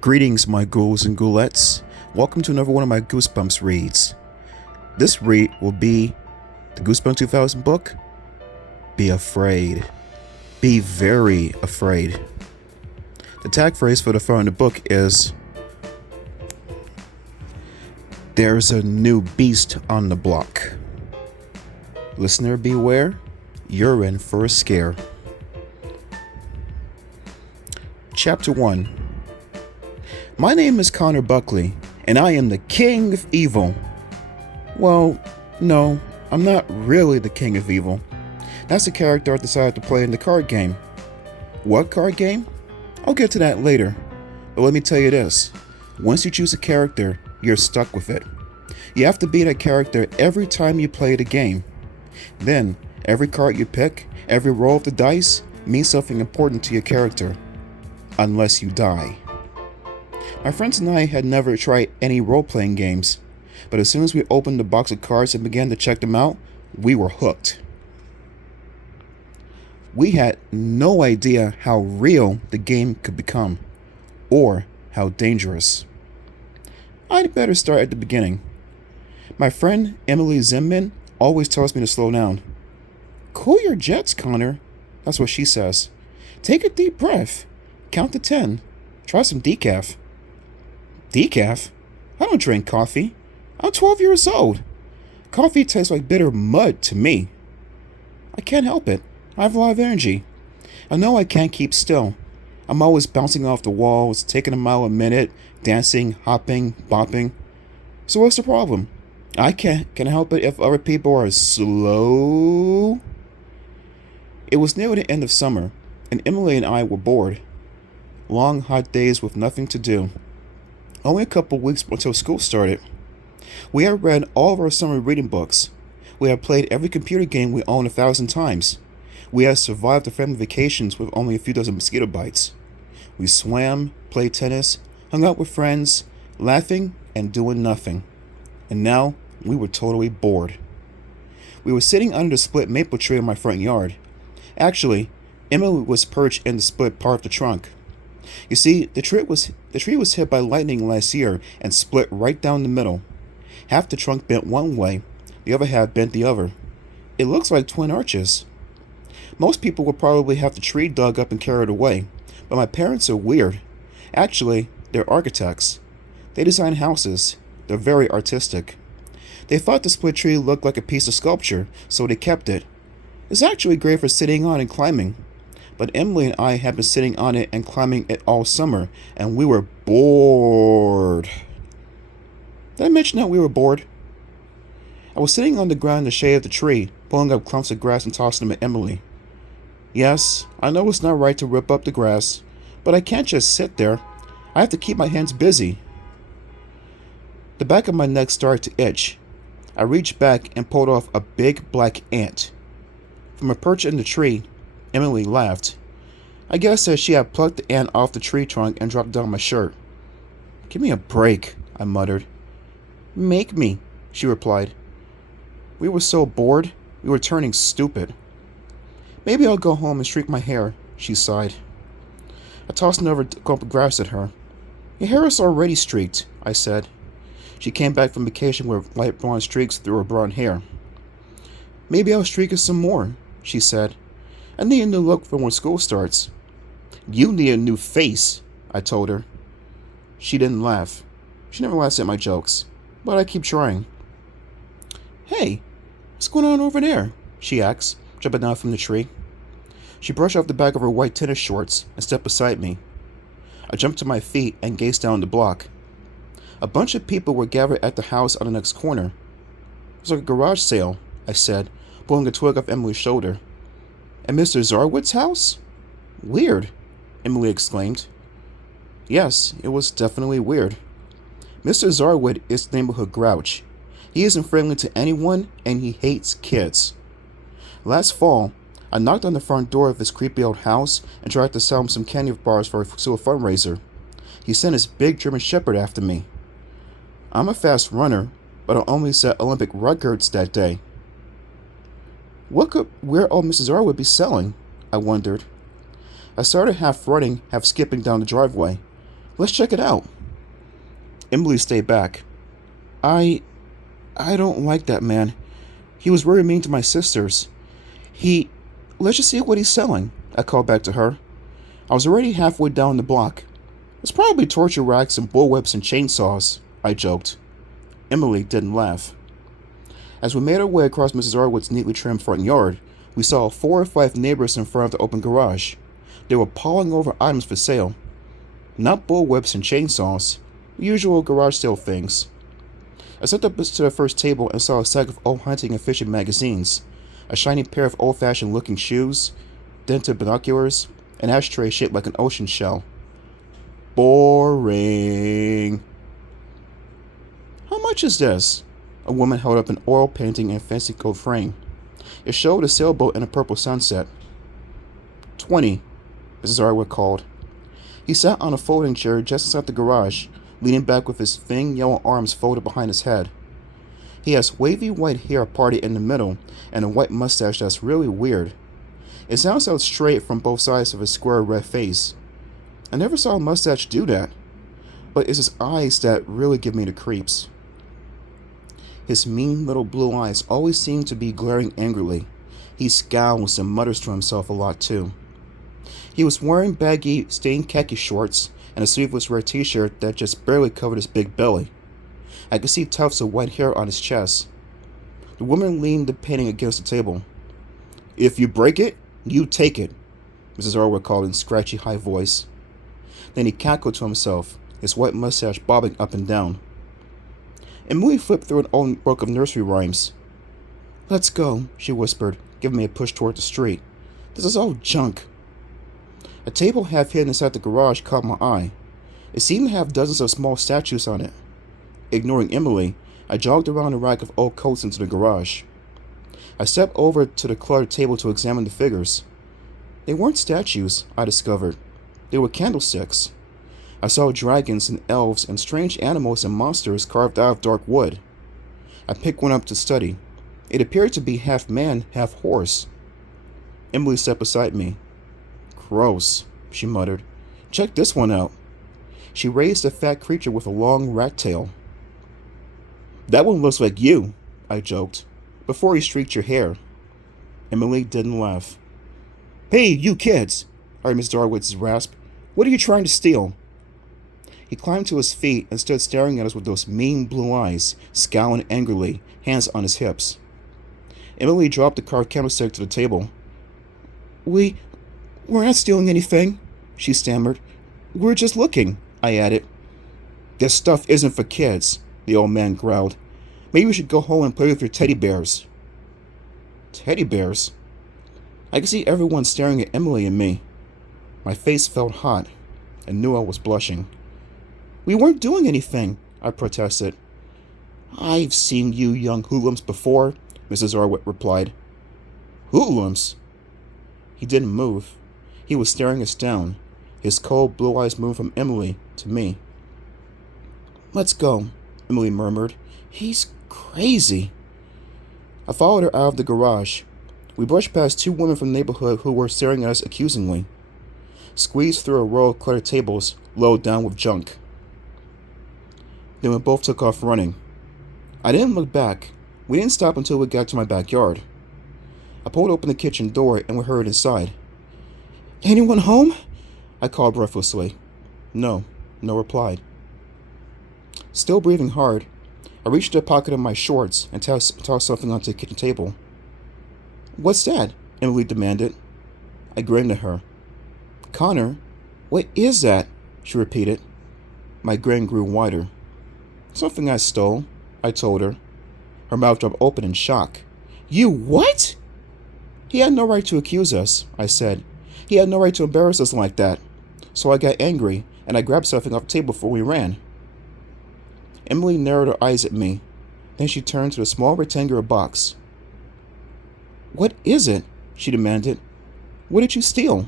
Greetings, my ghouls and ghoulettes. Welcome to another one of my Goosebumps reads. This read will be the Goosebumps 2000 book, Be Afraid. Be very afraid. The tag phrase for the front of the book is, "There's a new beast on the block. Listener beware, you're in for a scare." Chapter 1. My name is Connor Buckley, and I am the King of Evil. Well, no, I'm not really the King of Evil. That's the character I decided to play in the card game. What card game? I'll get to that later. But let me tell you this. Once you choose a character, you're stuck with it. You have to be that character every time you play the game. Then, every card you pick, every roll of the dice, means something important to your character. Unless you die. My friends and I had never tried any role-playing games, but as soon as we opened the box of cards and began to check them out, we were hooked. We had no idea how real the game could become, or how dangerous. I'd better start at the beginning. My friend Emily Zimman always tells me to slow down. "Cool your jets, Connor," that's what she says. "Take a deep breath. Count to 10. Try some decaf." Decaf? I don't drink coffee. I'm 12 years old. Coffee tastes like bitter mud to me. I can't help it. I have a lot of energy. I know I can't keep still. I'm always bouncing off the walls, taking a mile a minute, dancing, hopping, bopping. So what's the problem? I can't help it if other people are slow. It was near the end of summer, and Emily and I were bored. Long, hot days with nothing to do. Only a couple weeks until school started. We had read all of our summer reading books. We had played every computer game we owned 1,000 times. We had survived the family vacations with only a few dozen mosquito bites. We swam, played tennis, hung out with friends, laughing and doing nothing. And now we were totally bored. We were sitting under the split maple tree in my front yard. Actually, Emily was perched in the split part of the trunk. You see, the tree was hit by lightning last year and split right down the middle. Half the trunk bent one way, the other half bent the other. It looks like twin arches. Most people would probably have the tree dug up and carried away, but my parents are weird. Actually, they're architects. They design houses. They're very artistic. They thought the split tree looked like a piece of sculpture, so they kept it. It's actually great for sitting on and climbing. But Emily and I had been sitting on it and climbing it all summer, and we were bored. Did I mention that we were bored? I was sitting on the ground in the shade of the tree, pulling up clumps of grass and tossing them at Emily. Yes, I know it's not right to rip up the grass, but I can't just sit there. I have to keep my hands busy. The back of my neck started to itch. I reached back and pulled off a big black ant. From a perch in the tree, Emily laughed. I guess that she had plucked the ant off the tree trunk and dropped down my shirt. "Give me a break," I muttered. "Make me," she replied. We were so bored, we were turning stupid. "Maybe I'll go home and streak my hair," she sighed. I tossed another clump of grass at her. "Your hair is already streaked," I said. She came back from vacation with light blonde streaks through her brown hair. "Maybe I'll streak it some more," she said. "I need a new look for when school starts." "You need a new face," I told her. She didn't laugh. She never laughs at my jokes, but I keep trying. "Hey, what's going on over there?" she asked, jumping down from the tree. She brushed off the back of her white tennis shorts and stepped beside me. I jumped to my feet and gazed down the block. A bunch of people were gathered at the house on the next corner. "It was like a garage sale," I said, pulling a twig off Emily's shoulder. "At Mr. Zarwood's house? Weird," Emily exclaimed. Yes, it was definitely weird. Mr. Zarwood is the neighborhood grouch. He isn't friendly to anyone, and he hates kids. Last fall, I knocked on the front door of his creepy old house and tried to sell him some candy bars to a fundraiser. He sent his big German Shepherd after me. I'm a fast runner, but I only set Olympic records that day. What could weird old Mrs. Zarwood be selling? I wondered. I started half running, half skipping down the driveway. Let's check it out. Emily stayed back. I don't like that man. He was very mean to my sisters. He... Let's just see what he's selling, I called back to her. I was already halfway down the block. It's probably torture racks and bullwhips and chainsaws, I joked. Emily didn't laugh. As we made our way across Mrs. Arwood's neatly trimmed front yard, we saw 4 or 5 neighbors in front of the open garage. They were pawing over items for sale. Not bullwhips and chainsaws, usual garage sale things. I stepped up to the first table and saw a stack of old hunting and fishing magazines, a shiny pair of old-fashioned looking shoes, dented binoculars, an ashtray shaped like an ocean shell. Boring. How much is this? A woman held up an oil painting in a fancy gold frame. It showed a sailboat in a purple sunset. 20, Mrs. Arwood called. He sat on a folding chair just inside the garage, leaning back with his thin yellow arms folded behind his head. He has wavy white hair parted in the middle and a white mustache that's really weird. It sounds out straight from both sides of his square red face. I never saw a mustache do that, but it's his eyes that really give me the creeps. His mean little blue eyes always seem to be glaring angrily. He scowls and mutters to himself a lot too. He was wearing baggy, stained khaki shorts and a sleeveless red t-shirt that just barely covered his big belly. I could see tufts of white hair on his chest. The woman leaned the painting against the table. "If you break it, you take it," Mrs. Arwood called in a scratchy high voice. Then he cackled to himself, his white mustache bobbing up and down. Emily flipped through an old book of nursery rhymes. "Let's go," she whispered, giving me a push toward the street. "This is all junk." A table half hidden inside the garage caught my eye. It seemed to have dozens of small statues on it. Ignoring Emily, I jogged around a rack of old coats into the garage. I stepped over to the cluttered table to examine the figures. They weren't statues, I discovered. They were candlesticks. I saw dragons and elves and strange animals and monsters carved out of dark wood. I picked one up to study. It appeared to be half man, half horse. Emily sat beside me. "Gross," she muttered. "Check this one out." She raised a fat creature with a long rat tail. "That one looks like you," I joked, "before you streaked your hair." Emily didn't laugh. "Hey, you kids," I heard Miss Darwood's rasp. "What are you trying to steal?" He climbed to his feet and stood staring at us with those mean blue eyes, scowling angrily, hands on his hips. Emily dropped the carved candlestick to the table. We're not stealing anything," she stammered. "We're just looking," I added. "This stuff isn't for kids," the old man growled. "Maybe you should go home and play with your teddy bears." Teddy bears? I could see everyone staring at Emily and me. My face felt hot. I knew I was blushing. "We weren't doing anything," I protested. "I've seen you young hoodlums before," Mrs. Arwood replied. "Hoodlums?" He didn't move. He was staring us down. His cold blue eyes moved from Emily to me. "Let's go," Emily murmured. "He's crazy." I followed her out of the garage. We brushed past 2 women from the neighborhood who were staring at us accusingly. Squeezed through a row of cluttered tables, loaded down with junk. Then we both took off running. I didn't look back. We didn't stop until we got to my backyard. I pulled open the kitchen door and we hurried inside. "Anyone home?" I called breathlessly. No reply. Still breathing hard, I reached the pocket of my shorts and tossed something onto the kitchen table. "What's that?" Emily demanded. I grinned at her. "Connor, what is that?" she repeated. My grin grew wider. "Something I stole," I told her. Her mouth dropped open in shock. "You what?" "He had no right to accuse us," I said. "He had no right to embarrass us like that." So I got angry, and I grabbed something off the table before we ran. Emily narrowed her eyes at me. Then she turned to the small rectangular box. "What is it?" she demanded. "What did you steal?"